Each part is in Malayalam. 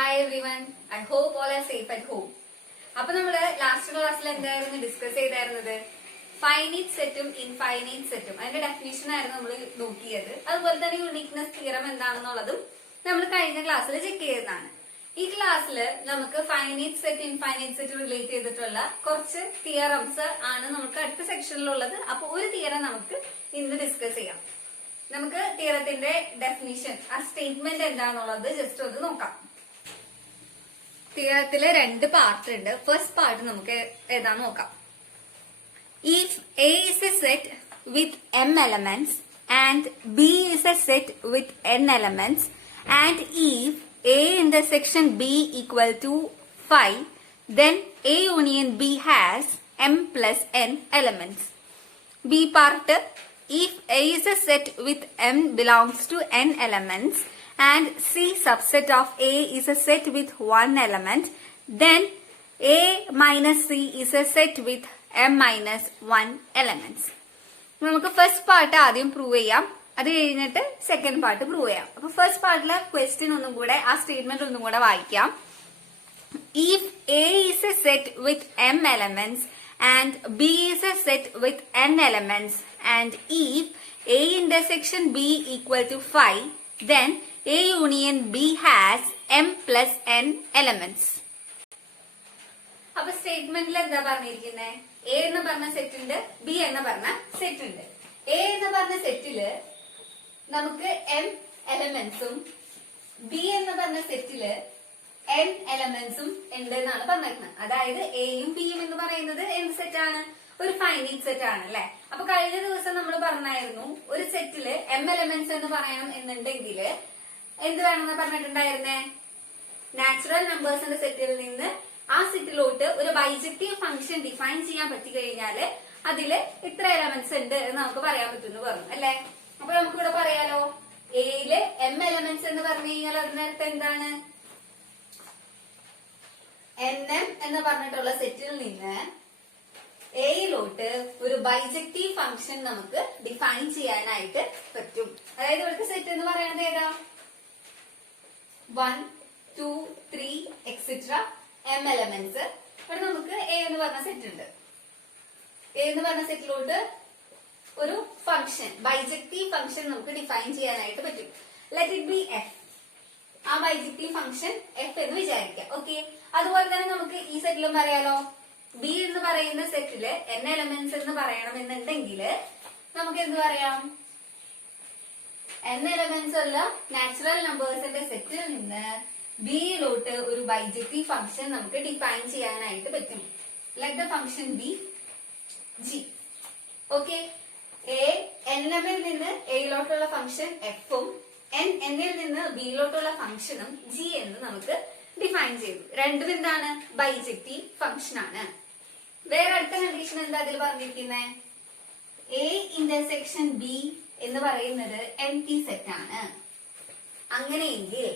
Hi everyone, I hope all are safe at home. അപ്പോൾ നമ്മള് ലാസ്റ്റ് ക്ലാസ്സിൽ എന്തായിരുന്നു ഡിസ്കസ് ചെയ്തായിരുന്നത്? ഫൈനൈറ്റ് സെറ്റും ഇൻഫൈനൈറ്റ് സെറ്റും അതിന്റെ ഡെഫിനിഷൻ ആയിരുന്നു നമ്മൾ നോക്കിയത്. അതുപോലെ തന്നെ യൂണിക്നെസ് തിയറം എന്താണെന്നുള്ളതും നമ്മൾ കഴിഞ്ഞ ക്ലാസ്സിൽ ചെക്ക് ചെയ്തതാണ്. ഈ ക്ലാസ്സിൽ നമുക്ക് finite set infinite set relate ചെയ്തിട്ടുള്ള കുറച്ച് തിയറംസ് ആണ് നമുക്ക് അടുത്ത സെക്ഷനിലുള്ളത്. അപ്പൊ ഒരു തിയറം നമുക്ക് ഇന്ന് ഡിസ്കസ് ചെയ്യാം. നമുക്ക് തിയറത്തിന്റെ ഡെഫിനിഷൻ, ആ സ്റ്റേറ്റ്മെന്റ് എന്താണെന്നുള്ളത് ജസ്റ്റ് ഒന്ന് നോക്കാം. തിയറത്തില് രണ്ട് പാർട്ട് ഉണ്ട്. ഫസ്റ്റ് പാർട്ട് നമുക്ക് ഏതാന്ന് നോക്കാം. If A is a set with m elements and B is a set with n elements and if A intersection B equal to 5, then A union B has m plus n elements. B part, if A is a set with m belongs to n elements and C subset of A is a set with one element, then A minus C is a set with m minus 1 elements. നമുക്ക് ഫസ്റ്റ് പാർട്ട് ആദ്യം പ്രൂവ് ചെയ്യാം, അത് കഴിഞ്ഞിട്ട് സെക്കൻഡ് പാർട്ട് പ്രൂവ് ചെയ്യാം. അപ്പൊ ഫസ്റ്റ് പാർട്ടിലെ ക്വസ്റ്റ്യൻ ഒന്നും കൂടെ, ആ സ്റ്റേറ്റ്മെന്റ് ഒന്നും കൂടെ വായിക്കാം. If A is a set with m elements and B is a set with n elements and if A intersection B equal to 5, then A union B has m plus n elements. അപ്പൊ സ്റ്റേറ്റ്മെന്റിൽ എന്താ പറഞ്ഞിരിക്കുന്നത്? എ എന്ന് പറഞ്ഞ സെറ്റ് ഉണ്ട്, ബി എന്ന് പറഞ്ഞ സെറ്റ് ഉണ്ട്. എ എന്ന് പറഞ്ഞ സെറ്റില് നമുക്ക് m എലമെന്റ്സും ബി എന്ന് പറഞ്ഞ സെറ്റില് n എലമെന്റ്സും ഉണ്ട് എന്നാണ് പറഞ്ഞിരിക്കുന്നത്. അതായത് എയും ബിയും എന്ന് പറയുന്നത് എന്ത് സെറ്റാണ്? ഒരു ഫൈനൈറ്റ് സെറ്റ് ആണ് അല്ലെ. അപ്പൊ കഴിഞ്ഞ ദിവസം നമ്മൾ പറഞ്ഞായിരുന്നു, ഒരു സെറ്റില് m എലമെന്റ്സ് എന്ന് പറയണം എന്നുണ്ടെങ്കിൽ എന്ത് വേണമെന്ന് പറഞ്ഞിട്ടുണ്ടായിരുന്നേ? നാച്ചുറൽ നമ്പേഴ്സിന്റെ സെറ്റിൽ നിന്ന് ആ സെറ്റിലോട്ട് ഒരു ബൈജക്റ്റീവ് ഫംഗ്ഷൻ ഡിഫൈൻ ചെയ്യാൻ പറ്റി കഴിഞ്ഞാല് അതില് ഇത്ര എലമെന്റ്സ് ഉണ്ട് എന്ന് നമുക്ക് പറയാൻ പറ്റുമെന്ന് പറഞ്ഞു അല്ലെ. അപ്പൊ നമുക്ക് ഇവിടെ പറയാലോ, എയില് m എലമെന്റ്സ് എന്ന് പറഞ്ഞു കഴിഞ്ഞാൽ അതിനർത്ഥം എന്താണ്? nm എന്ന് പറഞ്ഞിട്ടുള്ള സെറ്റിൽ നിന്ന് എയിലോട്ട് ഒരു ബൈജക്റ്റീവ് ഫംഗ്ഷൻ നമുക്ക് ഡിഫൈൻ ചെയ്യാനായിട്ട് പറ്റും. അതായത് ഇവിടുത്തെ സെറ്റ് എന്ന് പറയുന്നത് ഏതാ? 1, 2, 3 എക്സെട്ര m എലമെന്റ്സ്. ഇവിടെ നമുക്ക് എ എന്ന് പറഞ്ഞ സെറ്റ് ഉണ്ട്. എ എന്ന് പറഞ്ഞ സെറ്റിലോട്ട് ഒരു ഫംഗ്ഷൻ, ബൈജക്റ്റീവ് ഫംഗ്ഷൻ നമുക്ക് ഡിഫൈൻ ചെയ്യാനായിട്ട് പറ്റും. Let it be F. ആ ബൈജക്റ്റീവ് ഫംഗ്ഷൻ എഫ് എന്ന് വിചാരിക്കാം. ഓക്കെ, അതുപോലെ തന്നെ നമുക്ക് ഈ സെറ്റിലും പറയാലോ, ബി എന്ന് പറയുന്ന സെറ്റില് n എലമെന്റ്സ് എന്ന് പറയണമെന്നുണ്ടെങ്കിൽ നമുക്ക് എന്ത് പറയാം? n എലമെന്റ്സ് ഉള്ള നാച്ചുറൽ നമ്പേഴ്സിന്റെ സെറ്റിൽ നിന്ന് ബിയിലോട്ട് ഒരു ബൈജക്റ്റീവ് ഫംഗ്ഷൻ നമുക്ക് ഡിഫൈൻ ചെയ്യാനായിട്ട് പറ്റും. Let the function B G. Okay, എന്നിൽ നിന്ന് എയിലോട്ടുള്ള ഫംഗ്ഷൻ എഫും എന്നിൽ നിന്ന് ബിയിലോട്ടുള്ള ഫംഗ്ഷനും ജി എന്ന് നമുക്ക് ഡിഫൈൻ ചെയ്തു. രണ്ടും എന്താണ്? ബൈജക്റ്റീവ് ഫംഗ്ഷൻ ആണ്. വേറെ അടുത്ത കണ്ടീഷൻ എന്താ അതിൽ പറഞ്ഞിരിക്കുന്നത്? എ ഇന്റർസെക്ഷൻ ബി എന്ന് പറയുന്നത് എംപ്റ്റി സെറ്റ് ആണ്. അങ്ങനെയെങ്കിൽ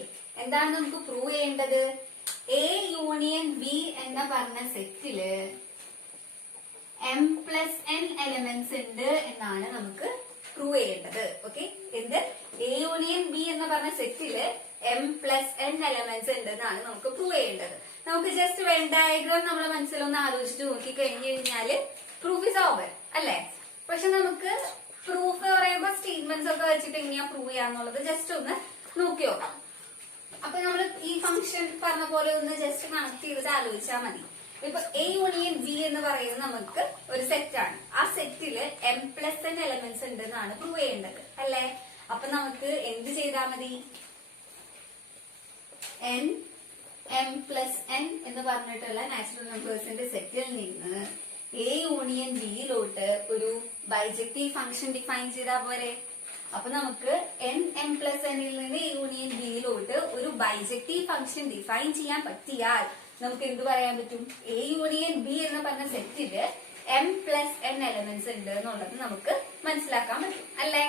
എന്താണ് നമുക്ക് പ്രൂവ് ചെയ്യേണ്ടത്? എ യൂണിയൻ ബി എന്ന പറഞ്ഞ സെറ്റില് m പ്ലസ് n എലമെന്റ്സ് ഉണ്ട് എന്നാണ് നമുക്ക് പ്രൂവ് ചെയ്യേണ്ടത്. ഓക്കെ, എന്ത്? എ യൂണിയൻ ബി എന്ന് പറഞ്ഞ സെറ്റില് m പ്ലസ് n എലമെന്റ്സ് ഉണ്ട് എന്നാണ് നമുക്ക് പ്രൂവ് ചെയ്യേണ്ടത്. നമുക്ക് ജസ്റ്റ് വെൻ ഡയഗ്രാം നമ്മുടെ മനസ്സിലൊന്ന് ആലോചിച്ച് നോക്കി കഴിഞ്ഞു കഴിഞ്ഞാല് പ്രൂഫ് ഇസ് ഓവർ അല്ലെ. പക്ഷെ നമുക്ക് പ്രൂഫ് പറയുമ്പോ സ്റ്റേറ്റ്മെന്റ്സ് ഒക്കെ വെച്ചിട്ട് എങ്ങനെയാ പ്രൂവ് ചെയ്യാന്നുള്ളത് ജസ്റ്റ് ഒന്ന് നോക്കി നോക്കാം. അപ്പൊ നമ്മൾ ഈ ഫംഗ്ഷൻ പറഞ്ഞ പോലെ ഒന്ന് ജസ്റ്റ് കണക്ട് ചെയ്തിട്ട് ആലോചിച്ചാൽ മതി. ഇപ്പൊ എ യൂണിയൻ ബി എന്ന് പറയുന്നത് നമുക്ക് ഒരു സെറ്റ് ആണ്. ആ സെറ്റില് m പ്ലസ് n എലമെന്റ്സ് ഉണ്ട് എന്നാണ് പ്രൂവ് ചെയ്യേണ്ടത് അല്ലെ. അപ്പൊ നമുക്ക് എന്ത് ചെയ്താൽ മതി? m പ്ലസ് n എന്ന് പറഞ്ഞിട്ടുള്ള നാച്ചുറൽ നമ്പേഴ്സിന്റെ സെറ്റിൽ നിന്ന് എ യൂണിയൻ ബിയിലോട്ട് ഒരു ബൈജക്റ്റീവ് ഫംഗ്ഷൻ ഡിഫൈൻ ചെയ്താൽ പോരെ. അപ്പൊ നമുക്ക് m പ്ലസ് n ൽ നിന്ന് എ യൂണിയൻ ബിയിലോട്ട് ഒരു ബൈജക്റ്റീവ് ഫംഗ്ഷൻ ഡിഫൈൻ ചെയ്യാൻ പറ്റിയാൽ നമുക്ക് എന്ത് പറയാൻ പറ്റും? എ യൂണിയൻ ബി എന്ന് പറഞ്ഞ സെറ്റില് m പ്ലസ് n എലമെന്റ്സ് ഉണ്ട് എന്നുള്ളത് നമുക്ക് മനസ്സിലാക്കാൻ പറ്റും അല്ലെ.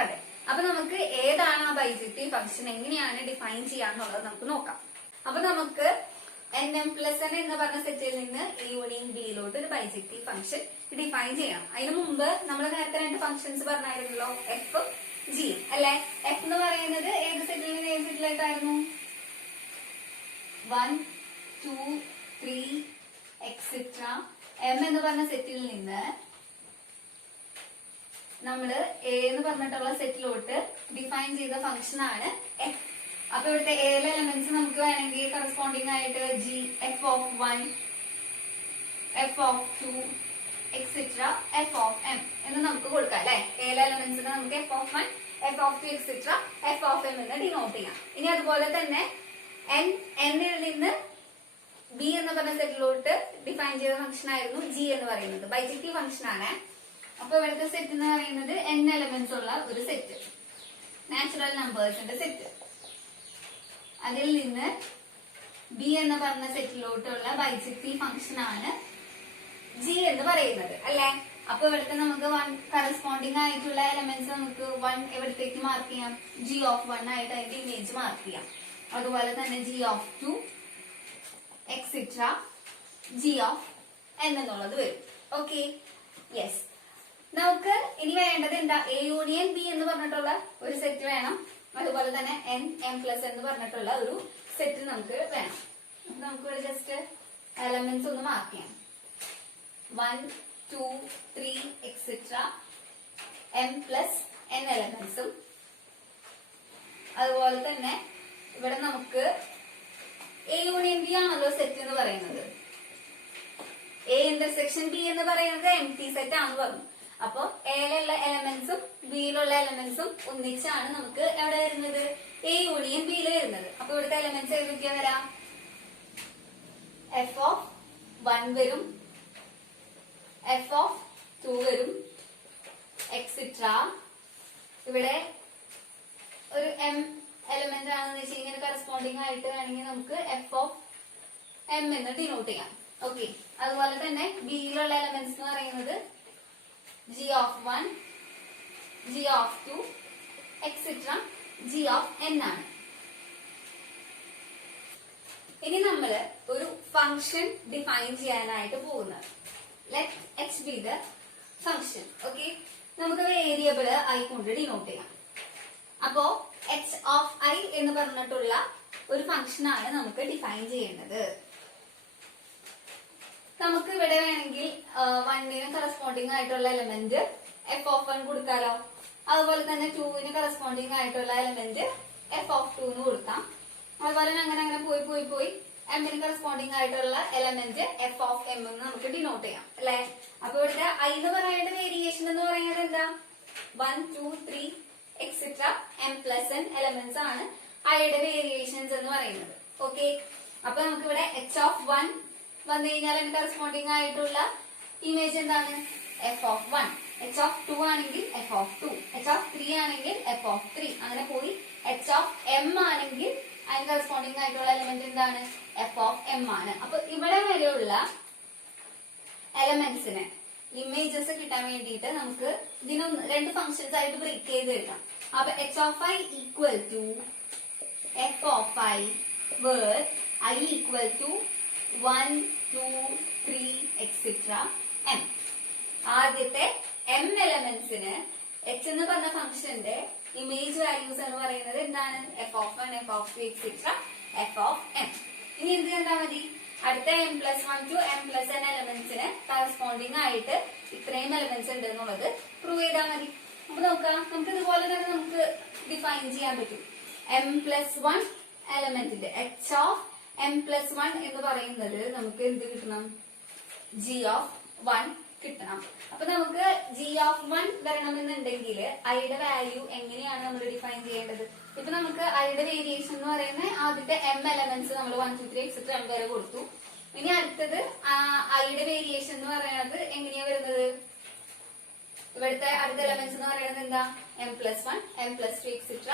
അതെ, അപ്പൊ നമുക്ക് ഏതാണ് ആ ബൈജക്റ്റീവ് ഫംഗ്ഷൻ, എങ്ങനെയാണ് ഡിഫൈൻ ചെയ്യാന്നുള്ളത് നമുക്ക് നോക്കാം. അപ്പൊ നമുക്ക് nm പ്ലസ് n എന്ന് പറഞ്ഞ സെറ്റിൽ നിന്ന് എ യൂണിയൻ ബിയിലോട്ട് ഒരു ബൈജക്റ്റീവ് ഫംഗ്ഷൻ ഡിഫൈൻ ചെയ്യണം. അതിനു മുമ്പ് നമ്മൾ നേരത്തെ രണ്ട് ഫംഗ്ഷൻസ് പറഞ്ഞായിരുന്നല്ലോ, എഫ് ജി അല്ലെ. എഫ് എന്ന് പറയുന്നത് ഏത് സെറ്റിൽ നിന്ന് ഏത് സെറ്റിലേക്കായിരുന്നു? 1 2 3 എക്സെട്ര എം എന്ന് പറഞ്ഞ സെറ്റിൽ നിന്ന് നമ്മള് എ എന്ന് പറഞ്ഞിട്ടുള്ള സെറ്റിലോട്ട് ഡിഫൈൻ ചെയ്ത ഫംഗ്ഷൻ ആണ് എഫ്. അപ്പൊ ഇവിടുത്തെ എയിലെ എലമെന്റ്സ് നമുക്ക് വേണമെങ്കിൽ കറസ്പോണ്ടിങ് ആയിട്ട് G F of 1 F of 2 etcetera F of M എന്ന് നമുക്ക് കൊടുക്കാം അല്ലെ. എയിലെ എലമെന്റ്സിന് നമുക്ക് F of 1 F of 2 etcetera F of M എന്ന് ഡിനോട്ട് ചെയ്യാം. ഇനി അതുപോലെ തന്നെ എന്നിൽ നിന്ന് ബി എന്ന് പറഞ്ഞ സെറ്റിലോട്ട് ഡിഫൈൻ ചെയ്ത ഫംഗ്ഷൻ ആയിരുന്നു ജി എന്ന് പറയുന്നത്. ബൈജക്റ്റീവ് ഫംഗ്ഷൻ ആണ്. അപ്പൊ ഇവിടുത്തെ സെറ്റ് എന്ന് പറയുന്നത് n എലമെന്റ്സ് ഉള്ള ഒരു സെറ്റ്, നാച്ചുറൽ നമ്പേഴ്സിന്റെ സെറ്റ്. അതിൽ നിന്ന് ബി എന്ന് പറഞ്ഞ സെറ്റിലോട്ടുള്ള ബൈജക്റ്റീവ് ഫംഗ്ഷൻ ആണ് ജി എന്ന് പറയുന്നത് അല്ലെ. അപ്പൊ ഇവിടുത്തെ നമുക്ക് 1 കറസ്പോണ്ടിങ് ആയിട്ടുള്ള എലമെന്റ്സ് നമുക്ക് 1 എവിടത്തേക്ക് മാർക്ക് ചെയ്യാം, ജി ഓഫ് 1 ആയിട്ട് അതിന്റെ ഇമേജ് മാർക്ക് ചെയ്യാം. അതുപോലെ തന്നെ G of 2 etcetera G of n എന്നുള്ളത് വരും. Okay, yes. നമുക്ക് ഇനി വേണ്ടത് എന്താ, എ യൂണിയൻ ബി എന്ന് പറഞ്ഞിട്ടുള്ള ഒരു സെറ്റ് വേണം. അതുപോലെ തന്നെ എൻ എം പ്ലസ് എന്ന് പറഞ്ഞിട്ടുള്ള ഒരു സെറ്റ് നമുക്ക് വേണം. നമുക്ക് ഇവിടെ ജസ്റ്റ് എലമെന്റ്സ് ഒന്ന് മാർക്ക് ചെയ്യാം. 1 2 3 എക്സെട്ര എം പ്ലസ് എൻ എലമെന്റ്സും അതുപോലെ തന്നെ ഇവിടെ നമുക്ക് എ യൂണിയൻ ബി ആണല്ലോ സെറ്റ് എന്ന് പറയുന്നത്. എ ഇന്റർസെക്ഷൻ ബി എന്ന് പറയുന്നത് എം ടി സെറ്റ് ആണെന്ന് പറഞ്ഞു. അപ്പൊ എയിലുള്ള എലമെന്റ്സും ബിയിലുള്ള എലമെന്റ്സും ഒന്നിച്ചാണ് നമുക്ക് എവിടെ വരുന്നത്, എ യൂണിയൻ ബിയിൽ വരുന്നത്. അപ്പൊ ഇവിടുത്തെ എലമെന്റ്സ് ഏതൊക്കെയാ വരാം, എഫ് ഓഫ് 1 വരും, എഫ് ഓഫ് 2 വരും, എക്സെട്ര. ഇവിടെ ഒരു എം എലമെന്റ് ആണെന്ന് വെച്ചാൽ ഇങ്ങനെ കറസ്പോണ്ടിങ് ആയിട്ട് വേണമെങ്കിൽ നമുക്ക് എഫ് ഓഫ് എം എന്ന് ഡിനോട്ട് ചെയ്യാം. ഓക്കെ, അതുപോലെ തന്നെ ബിയിലുള്ള എലമെന്റ്സ് എന്ന് പറയുന്നത് G of 1 G of 2 etcetera G of n ആണ്. ഇനി നമ്മള് ഒരു ഫംഗ്ഷൻ ഡിഫൈൻ ചെയ്യാനായിട്ട് പോകുന്നത്. Let H B the function. Okay, നമുക്ക് വേരിയബിള് ഐ കൊണ്ട് ഡിനോട്ട് ചെയ്യാം. അപ്പോ എച്ച് ഓഫ് ഐ എന്ന് പറഞ്ഞിട്ടുള്ള ഒരു ഫംഗ്ഷൻ ആണ് നമുക്ക് ഡിഫൈൻ ചെയ്യേണ്ടത്. നമുക്ക് ഇവിടെ വേണമെങ്കിൽ 1 കറസ്പോണ്ടിങ് ആയിട്ടുള്ള എലമെന്റ് എഫ് ഓഫ് 1 കൊടുക്കാലോ. അതുപോലെ തന്നെ 2 കറസ്പോണ്ടിങ് ആയിട്ടുള്ള എലമെന്റ് എഫ് ഓഫ് 2 എന്ന് കൊടുക്കാം. അതുപോലെ തന്നെ അങ്ങനെ അങ്ങനെ പോയി പോയി പോയി എമ്മിന് കറസ്പോണ്ടിങ് ആയിട്ടുള്ള എലമെന്റ് എഫ് ഓഫ് എം എന്ന് നമുക്ക് ഡിനോട്ട് ചെയ്യാം അല്ലെ. അപ്പൊ ഇവിടുത്തെ ഐ എന്ന് പറയുന്ന വേരിയേഷൻ എന്ന് പറയുന്നത് എന്താ, 1 2 3 etcetera M plus N elements ആണ് ഐയുടെ വേരിയേഷൻസ് എന്ന് പറയുന്നത്. ഓക്കെ, അപ്പൊ നമുക്ക് ഇവിടെ എച്ച് ഓഫ് 1 വന്നു കഴിഞ്ഞാൽ അതിന് കറസ്പോണ്ടിങ് ആയിട്ടുള്ള ഇമേജ് എന്താണ്, എഫ് ഓഫ് 1. എച്ച് ഓഫ് 2 ആണെങ്കിൽ എഫ് ഓഫ് 2, എച്ച് ഓഫ് 3 ആണെങ്കിൽ എഫ് ഓഫ് 3, അങ്ങനെ പോയി എച്ച് ഓഫ് എം ആണെങ്കിൽ അതിന് കറസ്പോണ്ടിങ് ആയിട്ടുള്ള എലമെന്റ് എന്താണ്, എഫ് ഓഫ് എം ആണ്. അപ്പൊ ഇവിടെ വരെയുള്ള എലമെന്റ്സിന് ഇമേജസ് കിട്ടാൻ വേണ്ടിയിട്ട് നമുക്ക് ഇതിനൊന്ന് 2 ഫംഗ്ഷൻസ് ആയിട്ട് ബ്രേക്ക് ചെയ്ത് എഴുതാം. അപ്പൊ H of I equal to F of I where I equal to 1 2 3 etcetera M. ആദ്യത്തെ എം എലമെന്റ്സിന് എച്ച് എന്ന് പറഞ്ഞ ഫംഗ്ഷന്റെ ഇമേജ് വാല്യൂസ് എന്ന് പറയുന്നത് എന്താണ്, F of 1 F of 2 etcetera F of M. ഇനി എന്ത് കണ്ടാൽ മതി, അടുത്ത M plus 1 to M plus N എലമെന്റ്സിന് കറസ്പോണ്ടിങ് ആയിട്ട് ഇത്രയും എലമെന്റ്സ് ഉണ്ട് എന്നുള്ളത് പ്രൂവ് ചെയ്താൽ മതി. അപ്പൊ നോക്കാം, നമുക്ക് ഇതുപോലെ തന്നെ നമുക്ക് ഡിഫൈൻ ചെയ്യാൻ പറ്റും. എം പ്ലസ് 1 എലമെന്റിന്റെ എച്ച് ഓഫ് എം പ്ലസ് 1 എന്ന് പറയുന്നത് നമുക്ക് എന്ത് കിട്ടണം, ജി ഓഫ് 1 കിട്ടണം. അപ്പൊ നമുക്ക് ജി ഓഫ് 1 വരണമെന്നുണ്ടെങ്കിൽ ഐയുടെ വാല്യൂ എങ്ങനെയാണ് നമ്മൾ ഡിഫൈൻ ചെയ്യേണ്ടത്. ഇപ്പൊ നമുക്ക് ഐയുടെ വേരിയേഷൻ എന്ന് പറയുന്നത് ആദ്യത്തെ എം എലമെന്റ്സ് നമ്മൾ 1 2 3 എക്സെട്ര എം വരെ കൊടുത്തു. ഇനി അടുത്തത് ഐയുടെ വേരിയേഷൻ എന്ന് പറയുന്നത് എങ്ങനെയാ വരുന്നത്, ഇവിടുത്തെ അടുത്ത എലമെന്റ്സ് എന്ന് പറയുന്നത് എന്താ, M plus 1 M plus 2 etcetera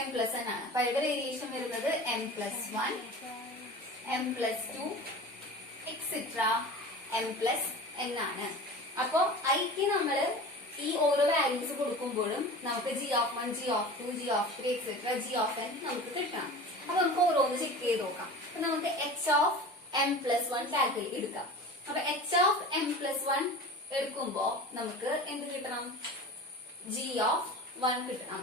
M plus N ആണ്. അപ്പൊ ഐയുടെ വേരിയേഷൻ വരുന്നത് M plus 1 M plus 2 etcetera M plus N ആണ്. അപ്പോ ഐക്ക് നമ്മള് ഈ ഓരോ വാല്യൂസ് കൊടുക്കുമ്പോഴും നമുക്ക് G of 1 G of 2 G of 3 etcetera G of N നമുക്ക് കിട്ടണം. അപ്പൊ നമുക്ക് ഓരോന്ന് ചെക്ക് ചെയ്ത് നോക്കാം. അപ്പൊ നമുക്ക് H of M plus 1 calculate എടുക്കാം. അപ്പൊ എച്ച് ഓഫ് എം പ്ലസ് 1 എടുക്കുമ്പോ നമുക്ക് എന്ത് കിട്ടണം, ജി ഓഫ് 1 കിട്ടണം.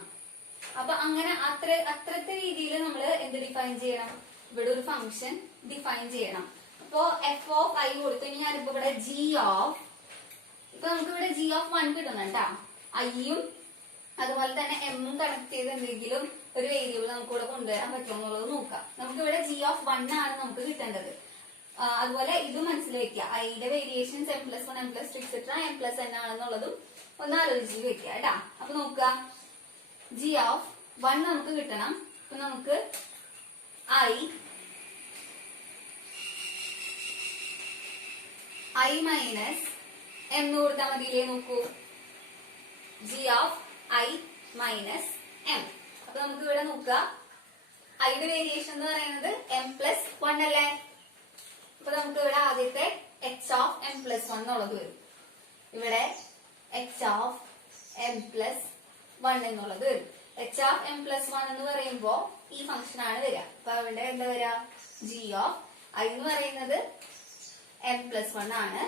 അപ്പൊ അങ്ങനെ അത്രത്തെ രീതിയിൽ നമ്മൾ എന്ത് ഡിഫൈൻ ചെയ്യണം, ഇവിടെ ഒരു ഫംഗ്ഷൻ ഡിഫൈൻ ചെയ്യണം. അപ്പോ എഫ് ഓഫ് ഐ കൊടുത്തു ഞാനിപ്പോ ഇവിടെ ജി ഓഫ്, ഇപ്പൊ നമുക്ക് ഇവിടെ ജി ഓഫ് 1 കിട്ടണം കേട്ടാ. ഐയും അതുപോലെ തന്നെ എമ്മും കണക്ട് ചെയ്ത് എന്തെങ്കിലും ഒരു വേരിയബിൾ നമുക്ക് ഇവിടെ കൊണ്ടുവരാൻ പറ്റുമോ എന്നുള്ളത് നോക്കാം. നമുക്ക് ഇവിടെ ജി ഓഫ് 1 ആണ് നമുക്ക് കിട്ടേണ്ടത്. അതുപോലെ ഇത് മനസ്സിൽ വെക്കുക, ഐയുടെ variations m+1 m+2 etcetera m+n ആണെന്നുള്ളതും ഒന്ന് ആലോചിച്ച് വെക്കുക കേട്ടാ. അപ്പൊ നോക്കുക, ജി ഓഫ് 1 നമുക്ക് കിട്ടണം. അപ്പൊ നമുക്ക് ഐ മൈനസ് എം കൊടുത്താൽ മതിയില്ലേ? നോക്കൂ, G of i minus M. അപ്പൊ നമുക്ക് ഇവിടെ നോക്കുക, ഐയുടെ വേരിയേഷൻ എന്ന് പറയുന്നത് m+1 അല്ലേ? അപ്പൊ നമുക്ക് ഇവിടെ ആദ്യത്തെ h ഓഫ് m+1 എന്നുള്ളത് വരും. ഇവിടെ h ഓഫ് m+1 എന്നുള്ളത് വരും. h ഓഫ് m+1 എന്ന് പറയുമ്പോ ഈ ഫംഗ്ഷൻ ആണ് വരിക. അപ്പൊ അവിടെ എന്താ വരിക? ജി ഓഫ് ഐ എന്ന് പറയുന്നത് m+1 ആണ്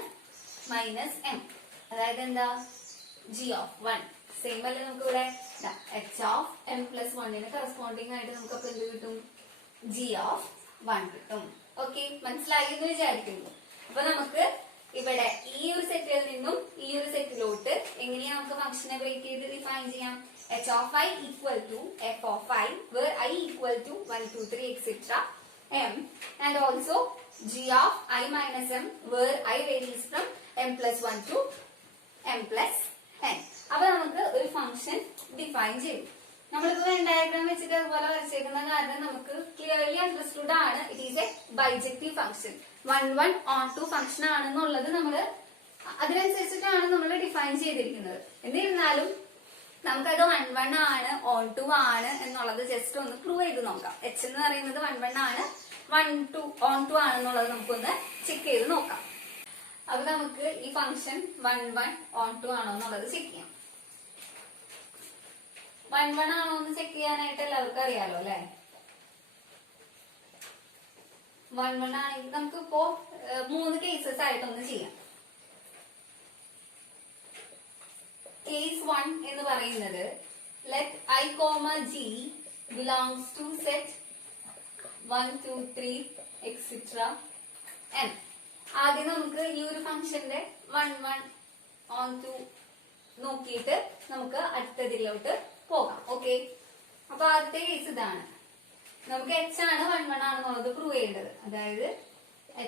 മൈനസ് എം, അതായത് എന്താ? G of 1. സെയിം അല്ലേ നമുക്ക് ഇവിടെ h ഓഫ് m+1 കറസ്പോണ്ടിങ് ആയിട്ട് നമുക്ക് അപ്പൊ എന്ത് കിട്ടും? ജി ഓഫ് 1 കിട്ടും. ഓക്കെ, മനസ്സിലായി എന്ന് വിചാരിക്കുന്നു. അപ്പൊ നമുക്ക് ഇവിടെ ഈ ഒരു സെറ്റിൽ നിന്നും ഈ ഒരു സെറ്റിലോട്ട് എങ്ങനെയാ നമുക്ക് ഫംഗ്ഷനെ ബ്രേക്ക് ചെയ്ത് ഡിഫൈൻ ചെയ്യാം? h of I equal to f of I where I equal to 1 2 3 etcetera m, and also g of I minus m where I varies from m+1 to m+n. അപ്പൊ നമുക്ക് ഒരു ഫംഗ്ഷൻ ഡിഫൈൻ ചെയ്യും. നമ്മളിപ്പോ വെൻ ഡയഗ്രാം വെച്ചിട്ട് അതുപോലെ വരച്ചേക്കുന്ന കാരണം നമുക്ക് ക്ലിയർലി അണ്ടർസ്റ്റുഡ് ആണ്. It is A bijective function, 1 1 on 2 function ആണെന്നുള്ളത് നമ്മള് അതിനനുസരിച്ചിട്ടാണ് നമ്മൾ ഡിഫൈൻ ചെയ്തിരിക്കുന്നത്. എന്നിരുന്നാലും നമുക്കത് 1 1 ആണ് on 2 ആണ് എന്നുള്ളത് ജസ്റ്റ് ഒന്ന് പ്രൂവ് ചെയ്ത് നോക്കാം. h എന്ന് പറയുന്നത് 1 1 ആണ്, 1 2 on 2 ആണെന്നുള്ളത് നമുക്കൊന്ന് ചെക്ക് ചെയ്ത് നോക്കാം. അപ്പൊ നമുക്ക് ഈ ഫംഗ്ഷൻ 1 1 on 2 ആണോ എന്നുള്ളത് ചെക്ക് ചെയ്യാം. 1 1 ആണോ എന്ന് ചെക്ക് ചെയ്യാനായിട്ട് എല്ലാവർക്കും അറിയാലോ അല്ലെ? 1 1 ആണെങ്കിൽ നമുക്കിപ്പോ 3 കേസസ് ആയിട്ടൊന്ന് ചെയ്യാം. കേസ് 1 എന്ന് പറയുന്നത് let I, g belongs to set 1 2 3 etc. n. ആദ്യം നമുക്ക് ഈ ഒരു ഫംഗ്ഷന്റെ 1 1 on 2 നോക്കിയിട്ട് നമുക്ക് അടുത്തതിലോട്ട് പോകാം. ഓക്കെ, അപ്പൊ ആദ്യത്തെ കേസ് ഇതാണ്. നമുക്ക് h ആണ് 1 1 ആണെന്നുള്ളത് പ്രൂവ് ചെയ്യേണ്ടത്. അതായത്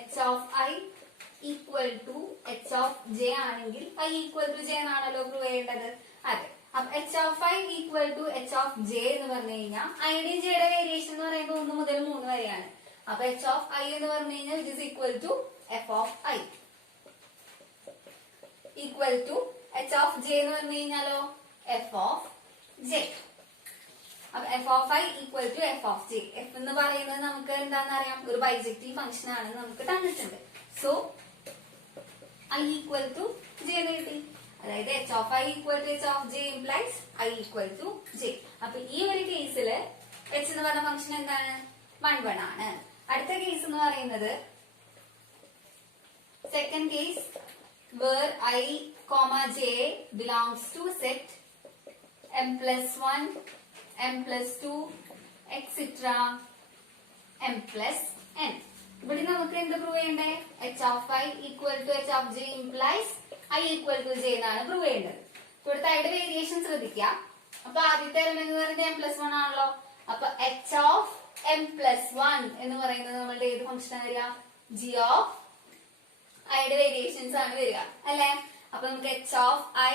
h of I equal to h of j ആണെങ്കിൽ ഐ ഈക്വൽ ടു j എന്നാണല്ലോ പ്രൂവ് ചെയ്യേണ്ടത്. അതെ, അപ്പൊ h of I equal to h of j എന്ന് പറഞ്ഞു കഴിഞ്ഞാൽ ഐയുടെയും ജെയുടെ വേരിയേഷൻ എന്ന് പറയുമ്പോൾ 1 മുതൽ 3 വരെയാണ്. അപ്പൊ h ഓഫ് ഐ എന്ന് പറഞ്ഞു കഴിഞ്ഞാൽ it is equal to f of I equal to h of j എന്ന് പറഞ്ഞു കഴിഞ്ഞാലോ f ഓഫ് j. അപ്പൊ f of I equal to f of j. f എന്ന് പറയുന്നത് നമുക്ക് എന്താണെന്ന് അറിയാം, ഒരു ബൈജക്റ്റീവ് ഫംഗ്ഷൻ ആണെന്ന് നമുക്ക് തന്നിട്ടുണ്ട്. So i equal to j എന്ന് കിട്ടി. അതായത് h of I equal to h of j implies i equal to j. അപ്പൊ ഈ ഒരു കേസില് h എന്ന് പറഞ്ഞ ഫംഗ്ഷൻ എന്താണ്? 1 1 ആണ്. അടുത്ത കേസ് എന്ന് പറയുന്നത് second case where i j belongs to set m+1 m+2 etc. m+n. ഇവിടെ നമുക്ക് എന്ത് പ്രൂവ് ചെയ്യണ്ടേ? h of I equal to h of j implies i equal to j എന്നാണ് പ്രൂവ് ചെയ്യേണ്ടത്. ഇവിടുത്തെ ഐയുടെ വേരിയേഷൻ ശ്രദ്ധിക്കുക. അപ്പൊ ആദ്യത്തെ എലമെന്റ് എന്ന് പറയുന്നത് m+1 ആണല്ലോ. അപ്പൊ h ഓഫ് m+1 എന്ന് പറയുന്നത് നമ്മളുടെ ഏത് ഫംഗ്ഷൻ ആണ് വരിക? g ഓഫ് ഐയുടെ വേരിയേഷൻസ് ആണ് വരിക അല്ലെ? അപ്പൊ നമുക്ക് h of I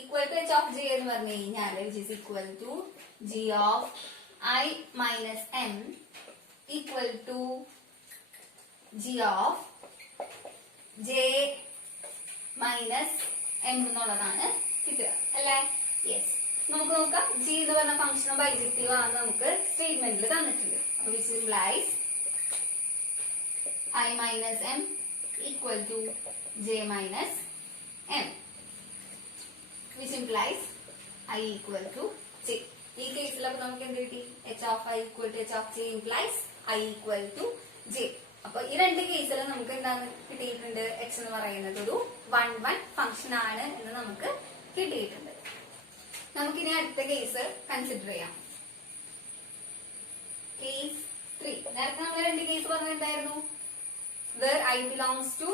equal to h of j എന്ന് പറഞ്ഞു കഴിഞ്ഞാൽ which is equal to g of i minus m equal to g of j minus m എന്നുള്ളതാണ് കിട്ടുക അല്ലെ? യെസ്, നമുക്ക് നോക്കാം. g എന്ന് പറഞ്ഞ ഫംഗ്ഷൻ ബൈജക്റ്റീവ് ആണെന്ന് നമുക്ക് സ്റ്റേറ്റ്മെന്റിൽ തന്നിട്ടുണ്ട്. which implies I minus m equal to j minus m, which implies I equal to j. ഈ കേസിലൊക്കെ നമുക്ക് എന്ത് കിട്ടി? h of I equal to h of j implies I equal to j. അപ്പൊ ഈ രണ്ട് കേസിലും നമുക്ക് എന്താണ് കിട്ടിയിട്ടുണ്ട്? h എന്ന് പറയുന്നത് ഒരു 1 1 ഫംഗ്ഷൻ ആണ് എന്ന് നമുക്ക് കിട്ടിയിട്ടുണ്ട്. നമുക്കിനി അടുത്ത കേസ് കൺസിഡർ ചെയ്യാം. കേസ് 3. നേരത്തെ നമ്മൾ രണ്ട് കേസ് പറഞ്ഞത് എന്തായിരുന്നു? where I belongs to,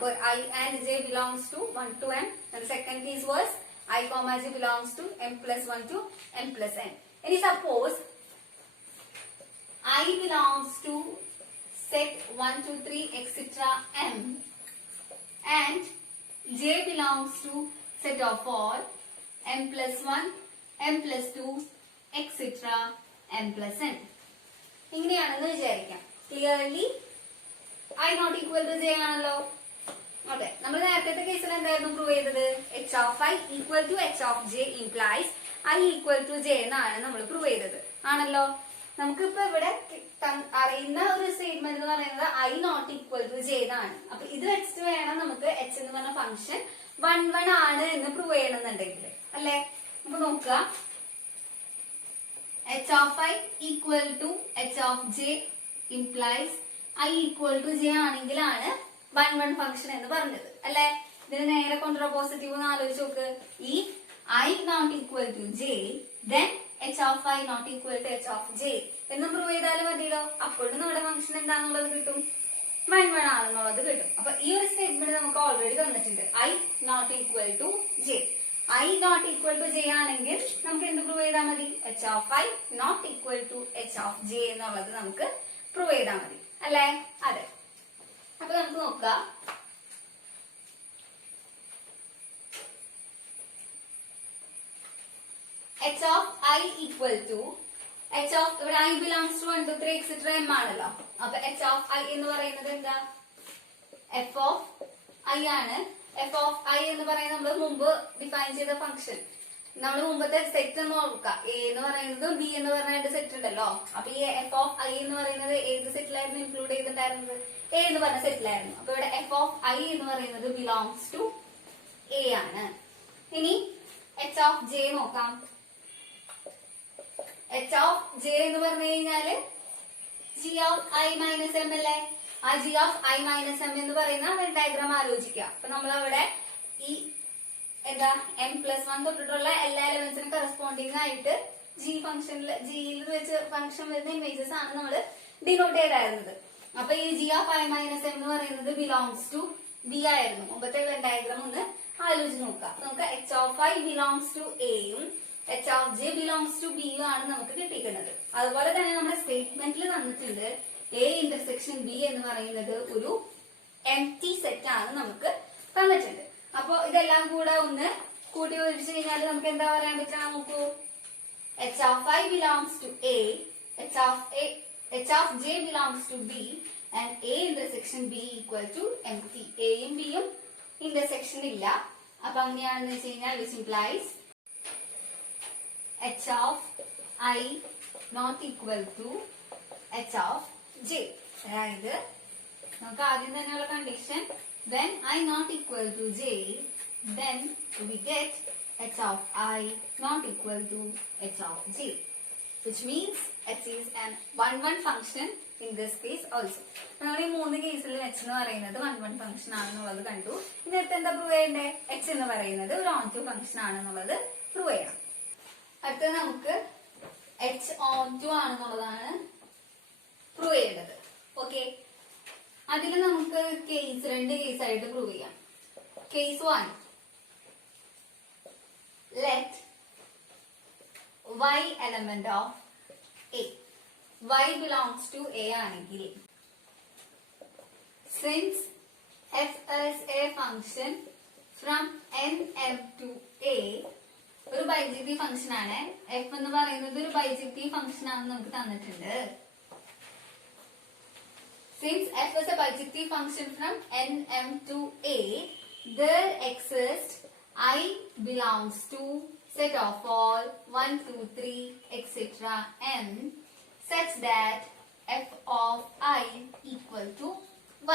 where I and j belongs to 1 to n, and the second case was I comma j belongs to m plus 1 to m plus n. And suppose I belongs to set 1 2 3 etc. m and j belongs to set of all m plus 1 m plus 2 etc. m plus n. ഇങ്ങനെയാണെന്ന് വിചാരിക്കാം. Clearly I not equal to j ആണല്ലോ. ഓക്കെ, നമ്മൾ നേരത്തെ കേസിൽ എന്തായിരുന്നു പ്രൂവ് ചെയ്തത്? h of I equal to h of j implies I equal to j എന്നാണ് നമ്മൾ പ്രൂവ് ചെയ്തത് ആണല്ലോ. നമുക്കിപ്പോ ഇവിടെ അറിയുന്ന ഒരു സ്റ്റേറ്റ്മെന്റ് എന്ന് പറയുന്നത് I not equal to j എന്നാണ്. അപ്പൊ ഇത് വെച്ചിട്ട് വേണം നമുക്ക് h എന്ന് പറഞ്ഞ ഫംഗ്ഷൻ 1 1 ആണ് എന്ന് പ്രൂവ് ചെയ്യണമെന്നുണ്ടെങ്കിൽ അല്ലെ. അപ്പൊ നോക്കുക, h of I equal to h of j implies I equal to j ആണെങ്കിലാണ് 1 1 function എന്ന് പറഞ്ഞത് അല്ലെ. ഇതിന് നേരെ കോൺട്രാ പോസിറ്റീവ് എന്ന് ആലോചിച്ച് നോക്ക്. ഈ I not equal to j then h of I not equal to h of j എന്ന് പ്രൂവ് ചെയ്താലും മതിയല്ലോ. അപ്പോഴും നമ്മുടെ ഫംഗ്ഷൻ എന്താണെന്നുള്ളത് കിട്ടും, 1 1 ആണെന്നുള്ളത് കിട്ടും. അപ്പൊ ഈ ഒരു സ്റ്റേറ്റ്മെന്റ് നമുക്ക് ഓൾറെഡി തന്നിട്ടുണ്ട്, I not equal to j. I not equal to j ആണെങ്കിൽ നമുക്ക് എന്ത് പ്രൂവ് ചെയ്താൽ മതി? h of I not equal to h of j എന്നുള്ളത് നമുക്ക് പ്രൂവ് ചെയ്താൽ മതി അല്ലെ. അതെ, അപ്പൊ നമുക്ക് നോക്കാം. h of I equal to h of ഇവിടെ I belongs to 1 2 3 etc. m ആണല്ലോ. അപ്പൊ h of I എന്ന് പറയുന്നത് എന്താ? f of I ആണ്. f of I എന്ന് പറയുന്നത് നമ്മൾ മുമ്പ് ഡിഫൈൻ ചെയ്ത ഫംഗ്ഷൻ. നമ്മൾ മുമ്പത്തെ സെറ്റ് എന്ന് നോക്കുക. a എന്ന് പറയുന്നത് b എന്ന് പറഞ്ഞ സെറ്റ് ഉണ്ടല്ലോ. അപ്പൊ ഈ f of I എന്ന് പറയുന്നത് ഏത് സെറ്റിലായിരുന്നു ഇൻക്ലൂഡ് ചെയ്തിട്ടുണ്ടായിരുന്നത്? a എന്ന് പറഞ്ഞ സെറ്റിലായിരുന്നു. അപ്പൊ ഇവിടെ f of I എന്ന് പറയുന്നത് belongs to a ആണ്. ഇനി h of j നോക്കാം. h of j എന്ന് പറഞ്ഞു കഴിഞ്ഞാല് g of I minus m അല്ലേ. ആ g of I minus m എന്ന് പറയുന്ന വെൻ ഡയഗ്രാം ആലോചിക്കുക. അപ്പൊ നമ്മളവിടെ ഈ എന്താ m plus 1 തൊട്ടിട്ടുള്ള എല്ലാ എലമെന്റ്സിനും കറസ്പോണ്ടിങ് ആയിട്ട് g ഫംഗ്ഷനിൽ ജിയിൽ വെച്ച് ഫംഗ്ഷൻ വരുന്ന ഇമേജസ് ആണ് നമ്മൾ ഡിനോട്ട് ചെയ്തായിരുന്നത്. അപ്പൊ ഈ g of I minus m എന്ന് പറയുന്നത് belongs to b ആയിരുന്നു. മുമ്പത്തെ വെൻ ഡയഗ്രാം ഒന്ന് ആലോചിച്ച് നോക്കാം. നമുക്ക് h of I belongs to a യും h of j belongs to b യും ആണ് നമുക്ക് കിട്ടിയിരിക്കുന്നത്. അതുപോലെ തന്നെ നമ്മുടെ സ്റ്റേറ്റ്മെന്റിൽ തന്നിട്ടുണ്ട് a ഇന്റർസെക്ഷൻ b എന്ന് പറയുന്നത് ഒരു എംപ്റ്റി സെറ്റ് ആണ് നമുക്ക് തന്നിട്ടുണ്ട്. അപ്പൊ ഇതെല്ലാം കൂടെ ഒന്ന് കൂട്ടി ഒഴിച്ചു കഴിഞ്ഞാൽ നമുക്ക് എന്താ പറയാൻ പറ്റുക? നോക്കൂ, h of I belongs to a, h of j belongs to b and a intersection b equal to empty. a യും b യും ഇന്റർസെക്ഷൻ ഇല്ല. അപ്പൊ അങ്ങനെയാണെന്ന് വെച്ച് കഴിഞ്ഞാൽ which implies h of I not equal to h of j. അതായത് നമുക്ക് ആദ്യം തന്നെയുള്ള condition, when I not equal to j then we get h of I not equal to h of j, which means h is an 1 1 function in this case also. നമ്മൾ ഈ മൂന്ന് കേസിൽ h എന്ന് പറയുന്നത് 1 1 ഫംഗ്ഷൻ ആണെന്നുള്ളത് കണ്ടു. ഇതിനകത്ത് എന്താ പ്രൂവ് ചെയ്യണ്ടേ? h എന്ന് പറയുന്നത് ഒരു ഓൺടു ഫംഗ്ഷൻ ആണെന്നുള്ളത് പ്രൂവ് ചെയ്യണം. അടുത്തത് നമുക്ക് h ഓൺടു ആണെന്നുള്ളതാണ് പ്രൂവ് ചെയ്യേണ്ടത്. ഓക്കെ, അതിൽ നമുക്ക് രണ്ട് കേസ് ആയിട്ട് പ്രൂവ് ചെയ്യാം. Case 1, let y element of a, y belongs to a ആണെങ്കിൽ since f is a function from n m to a, ഒരു ബൈജക്റ്റീവ് ഫംഗ്ഷൻ ആണ്. f എന്ന് പറയുന്നത് ഒരു ബൈജക്റ്റീവ് ഫംഗ്ഷൻ ആണെന്ന് നമുക്ക് തന്നിട്ടുണ്ട്. Since f is a bijective function from n m to a, there exists I belongs to set of all 1 2 3 etc. m such that f of I equal to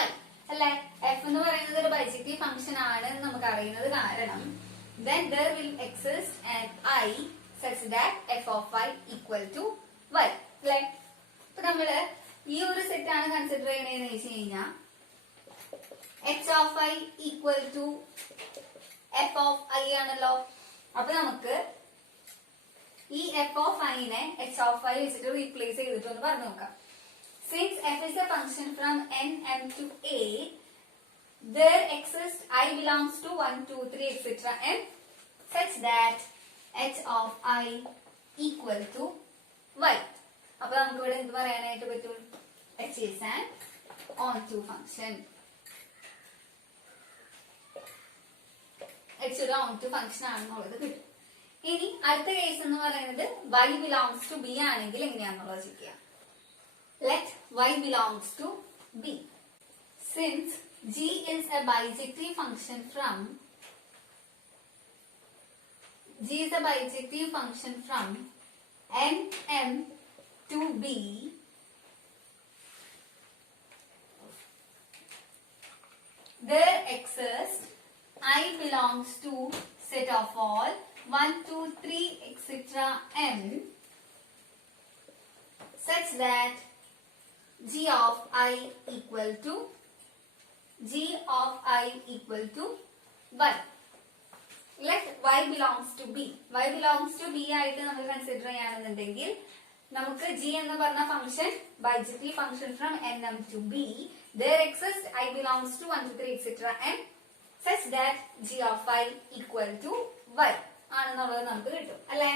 1. അല്ലെ, f എന്ന് പറയുന്നത് ഒരു ബൈജക്റ്റീവ് ഫംഗ്ഷൻ ആണ് നമുക്ക് അറിയുന്നത് കാരണം then there will exist an I such that f of I equal to 1. അല്ലെ, അപ്പൊ നമ്മള് ഈ ഒരു സെറ്റ് ആണ് കൺസിഡർ ചെയ്യണേന്ന് വെച്ച് കഴിഞ്ഞാൽ h of I equal to f of I ആണല്ലോ. അപ്പൊ നമുക്ക് ഈ f of I നെ h of I വെച്ചിട്ട് റീപ്ലേസ് ചെയ്തിട്ടൊന്ന് പറഞ്ഞു നോക്കാം. Since f is a function from n, m to a, there exists I belongs to 1, 2, 3, etc. m such that h of I equal to y. അപ്പോൾ നമുക്ക് ഇവിടെ എന്ത് പറയാനായിട്ട് പറ്റും? h is an onto function. h ഒരു onto function ആണെന്നുള്ളത് കിട്ടും. ഇനി അടുത്ത കേസ് എന്ന് പറയുന്നത് y belongs to b ആണെങ്കിൽ എങ്ങനെയാണെന്നുള്ളത് ചെക്ക് ചെയ്യാം. Let y belongs to b. Since g is a bijective function from n, m to b, there exists I belongs to set of all 1, 2, 3, etc. m such that g of I equal to y. Let y belongs to b. y belongs to b ആയിട്ട് നമ്മൾ കൺസിഡർ ചെയ്യുകയാണെന്നുണ്ടെങ്കിൽ നമുക്ക് g എന്ന് പറഞ്ഞ function bijective function from n, m to b, there exists I belongs to 1, 2, 3, etc. m such that g of I equal to y ആണെന്നുള്ളത് നമുക്ക് കിട്ടും അല്ലെ.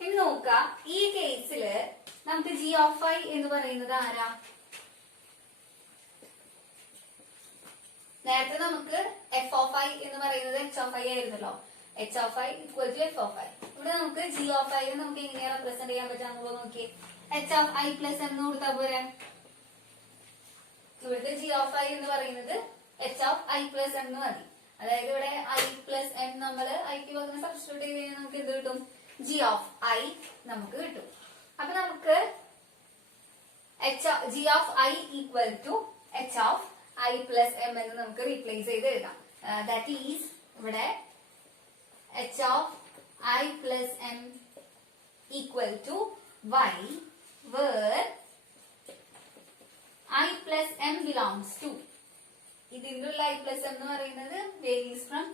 ഇനി നോക്കുക, ഈ കേസില് നമുക്ക് g of I എന്ന് പറയുന്നത് ആരാ? നേരത്തെ നമുക്ക് f of I എന്ന് പറയുന്നത് h of I ആയിരുന്നല്ലോ. h of I equal to f of I. ഇവിടെ നമുക്ക് g of I നമുക്ക് എങ്ങനെയാ റെപ്രസെന്റ് ചെയ്യാൻ പറ്റാന്നുള്ളത് നോക്കിയേ. h of I plus m എന്ന് കൊടുത്താൽ പോരെ. ഇവിടുത്തെ g of I എന്ന് പറയുന്നത് h of I plus m എന്ന് മതി. അതായത് ഇവിടെ I plus m നമ്മൾ I ക്ക് പകരം സബ്സ്റ്റിറ്റ്യൂട്ട് ചെയ്ത് കഴിഞ്ഞാൽ നമുക്ക് എന്ത് കിട്ടും? g of I നമുക്ക് കിട്ടും. അപ്പൊ നമുക്ക് g of I equal to h of I plus m എന്ന് നമുക്ക് റീപ്ലേസ് ചെയ്ത് എഴുതാം. ദാറ്റ് ഈസ് ഇവിടെ h of I plus m equal to y, where I plus m belongs to, ഇതിന്റെ ഉള്ള I plus m എന്ന് പറയുന്നത് varies from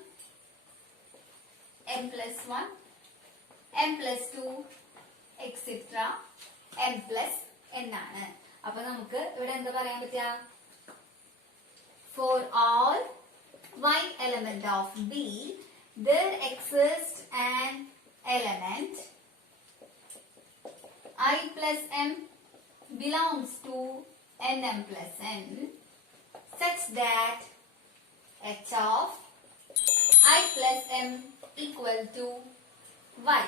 m plus 1, m plus 2, etc. m plus n ആണ്. അപ്പൊ നമുക്ക് ഇവിടെ എന്താ പറയാൻ പറ്റുക? For all y element of b, there exists an element I plus m belongs to nm plus n such that h of I plus m equal to y.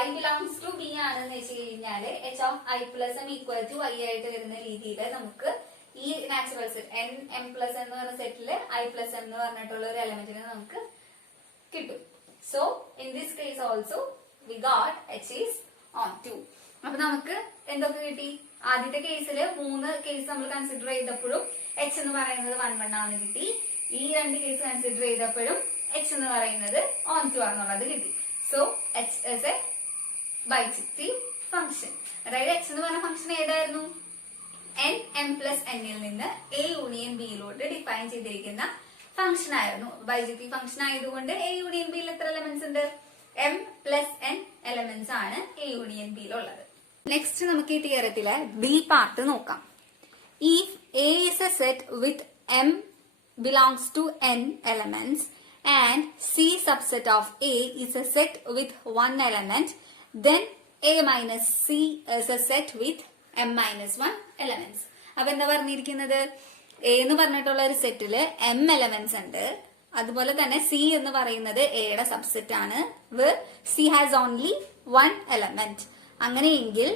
y belongs to b ആണെന്ന് വെച്ച് കഴിഞ്ഞാല് h of I plus m equal to y ആയിട്ട് വരുന്ന രീതിയിൽ നമുക്ക് ഈ natural set n, m plus n എന്ന് പറഞ്ഞ സെറ്റില് I plus m എന്ന് പറഞ്ഞിട്ടുള്ള ഒരു എലമെന്റിനെ നമുക്ക് കിട്ടും. So in this case also we got h is onto. അപ്പൊ നമുക്ക് എന്തൊക്കെ കിട്ടി? ആദ്യത്തെ കേസിൽ 3 കേസ് നമ്മൾ കൺസിഡർ ചെയ്തപ്പോഴും h എന്ന് പറയുന്നത് 1, 1 ആണെന്ന് കിട്ടി. ഈ 2 കേസ് കൺസിഡർ ചെയ്തപ്പോഴും h എന്ന് പറയുന്നത് onto ആണെന്നുള്ളത് കിട്ടി. So h is a bijective function. അതായത് h എന്ന് പറഞ്ഞ ഫംഗ്ഷൻ ഏതായിരുന്നു? n, m plus n ൽ നിന്ന് a യൂണിയൻ b യിലോട്ട് ഡിഫൈൻ ചെയ്തിരിക്കുന്ന ഫംഗ്ഷൻ ആയിരുന്നു. ബൈജക്റ്റീവ് ഫംഗ്ഷൻ ആയതുകൊണ്ട് a യൂണിയൻ b യിൽ എത്ര എലമെന്റ്സ് ഉണ്ട്? m plus n എലമെന്റ്സ് ആണ് a യൂണിയൻ b യിലുള്ളത്. നെക്സ്റ്റ് നമുക്ക് ഈ തിയറത്തിലെ ബി പാർട്ട് നോക്കാം. If a is a set with m belongs to n elements and c subset of a is a set with one element, then a minus c is a set with m minus 1 elements. അപ്പൊ എന്താ പറഞ്ഞിരിക്കുന്നത്? എ എന്ന് പറഞ്ഞിട്ടുള്ള ഒരു സെറ്റില് m എലമെന്റ്സ് ഉണ്ട്. അതുപോലെ തന്നെ സി എന്ന് പറയുന്നത് എയുടെ സബ്സെറ്റ് ആണ്. C has only 1 element. അങ്ങനെയെങ്കിൽ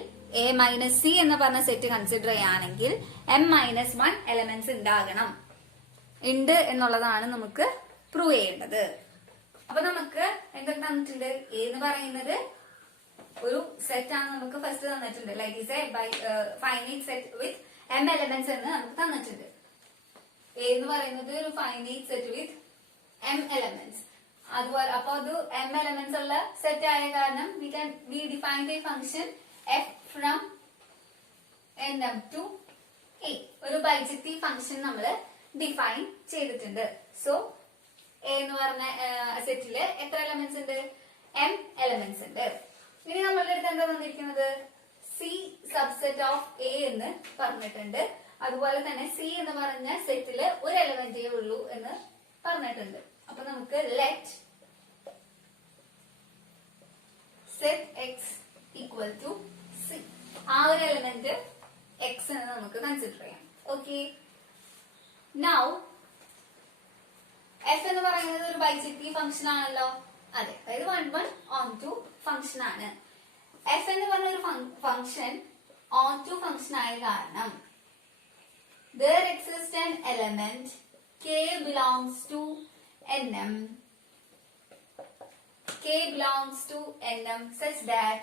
എ മൈനസ് സി എന്ന് പറഞ്ഞ സെറ്റ് കൺസിഡർ ചെയ്യുകയാണെങ്കിൽ m മൈനസ് 1 എലമെന്റ്സ് ഉണ്ട് എന്നുള്ളതാണ് നമുക്ക് പ്രൂവ് ചെയ്യേണ്ടത്. അപ്പൊ നമുക്ക് എന്തൊക്കെ തന്നിട്ടുണ്ട്? എ എന്ന് പറയുന്നത് ഒരു സെറ്റ് ആണ് നമുക്ക് ഫസ്റ്റ് തന്നിട്ടുണ്ട്. Like is A finite set with m elements എന്ന് നമുക്ക് തന്നിട്ടുണ്ട്. എ എന്ന് പറയുന്നത് ഒരു ഫൈനൈറ്റ് സെറ്റ് വിത്ത് m എലമെന്റ്സ്. അതുപോലെ അപ്പൊ അത് m എലമെന്റ്സ് ഉള്ള സെറ്റ് ആയ കാരണം V define A function f from nm to a. ഒരു ബൈജക്റ്റീവ് ഫംഗ്ഷൻ നമ്മൾ ഡിഫൈൻ ചെയ്തിട്ടുണ്ട്. സോ എ എന്ന് പറഞ്ഞ സെറ്റില് എത്ര എലമെന്റ്സ് ഉണ്ട്? m എലമെന്റ്സ് ഉണ്ട്. ഇനി നമ്മളുടെ അടുത്ത് എന്താ തന്നിരിക്കുന്നത്? c C subset of A എന്ന് പറഞ്ഞിട്ടുണ്ട്. അതുപോലെ തന്നെ സി എന്ന് പറഞ്ഞ സെറ്റില് ഒരു എലമെന്റേ ഉള്ളൂ എന്ന് പറഞ്ഞിട്ടുണ്ട്. അപ്പൊ നമുക്ക് let set x equal to c, ആ ഒരു എലമെന്റ് എക്സ് എന്ന് നമുക്ക് കൺസിഡർ ചെയ്യാം. ഓക്കെ, നൗ എഫ് എന്ന് പറയുന്നത് ഒരു ബൈജക്റ്റീവ് ഫംഗ്ഷൻ ആണല്ലോ. അതെ, അതായത് 1 1 on2 ഫംഗ്ഷൻ ആണ്. എഫ് എന്ന് പറഞ്ഞ ഒരു ഫംഗ്ഷൻ on2 ഫംഗ്ഷൻ ആയ കാരണം there exists an element k belongs to nm, k belongs to nm such that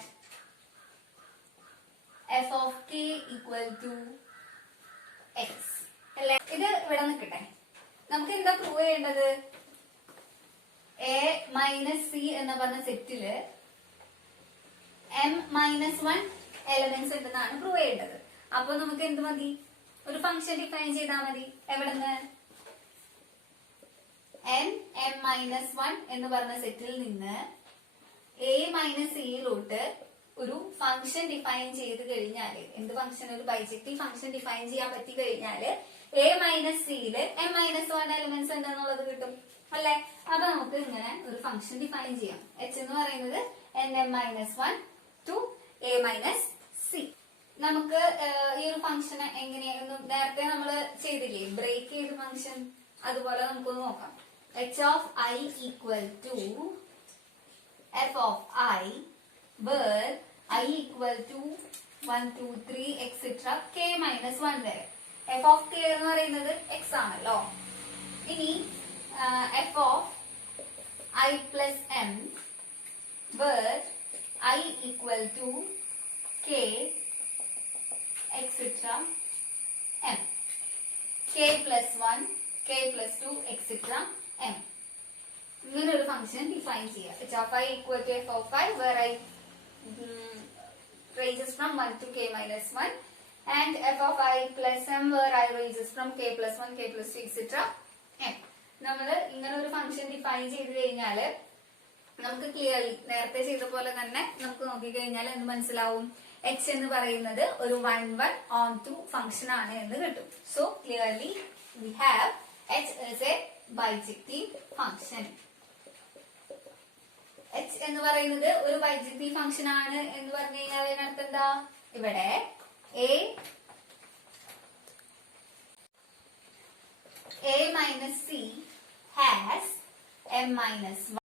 f of k equal to x. അല്ലേ, ഇത് ഇവിടെ നിൽക്കട്ടെ. നമുക്ക് എന്താ പ്രൂവ് ചെയ്യേണ്ടത്? എ മൈനസ് സി എന്ന് പറഞ്ഞ സെറ്റില് m-1 എലമെന്റ്സ് ഉണ്ടെന്നാണ് പ്രൂവ് ചെയ്യേണ്ടത്. അപ്പൊ നമുക്ക് എന്ത് മതി? ഒരു ഫംഗ്ഷൻ ഡിഫൈൻ ചെയ്താൽ മതി. എവിടെന്ന്? m-1 എന്ന് പറഞ്ഞ സെറ്റിൽ നിന്ന് a മൈനസ് സിയിലോട്ട് ഒരു ഫംഗ്ഷൻ ഡിഫൈൻ ചെയ്ത് കഴിഞ്ഞാല്, എന്ത് ഫംഗ്ഷൻ? ഒരു ബൈജക്റ്റീവ് ഫംഗ്ഷൻ ഡിഫൈൻ ചെയ്യാൻ പറ്റി കഴിഞ്ഞാല് a മൈനസ് സിയില് m-1 എലമെന്റ്സ് ഉണ്ടെന്നുള്ളത് കിട്ടും അല്ലെ. അപ്പൊ നമുക്ക് ഇങ്ങനെ ഒരു ഫംഗ്ഷൻ ഡിഫൈൻ ചെയ്യാം. h എന്ന് പറയുന്നത് nm-1 to a minus C. നമുക്ക് ഈ ഒരു ഫംഗ്ഷൻ എങ്ങനെയായിരുന്നു നേരത്തെ നമ്മൾ ചെയ്തില്ലേ, ബ്രേക്ക് ചെയ്ത ഫംഗ്ഷൻ, അതുപോലെ നമുക്കൊന്ന് നോക്കാം. h of I equal to f of I where I equal to 1 2 3 etc k minus 1 വരെ. f of k എന്ന് പറയുന്നത് x ആണല്ലോ. ഇനി f of I plus m where I equal to k etc m, k plus 1 k plus 2 etc m. ഇങ്ങനെ ഒരു ഫംഗ്ഷൻ ഡിഫൈൻ ചെയ്യാം. h of I equal to f of I where I ranges from 1 to k minus 1 and f of I plus m where I ranges from k plus 1 k plus 2 etc m. നമ്മൾ ഇങ്ങനെ ഒരു ഫംഗ്ഷൻ ഡിഫൈൻ ചെയ്ത് കഴിഞ്ഞാൽ നമുക്ക് ക്ലിയർലി നേരത്തെ ചെയ്ത പോലെ തന്നെ നമുക്ക് നോക്കിക്കഴിഞ്ഞാൽ എന്ത് മനസ്സിലാവും? h എന്ന് പറയുന്നത് ഒരു 1 1 on2 ഫംഗ്ഷൻ ആണ് എന്ന് കിട്ടും. So clearly we have h is a bijective function. h എന്ന് പറയുന്നത് ഒരു ബൈജക്റ്റീവ് ഫംഗ്ഷൻ ആണ് എന്ന് പറഞ്ഞു കഴിഞ്ഞാൽ അതിനർത്ഥം എന്താ? ഇവിടെ a minus c has m minus 1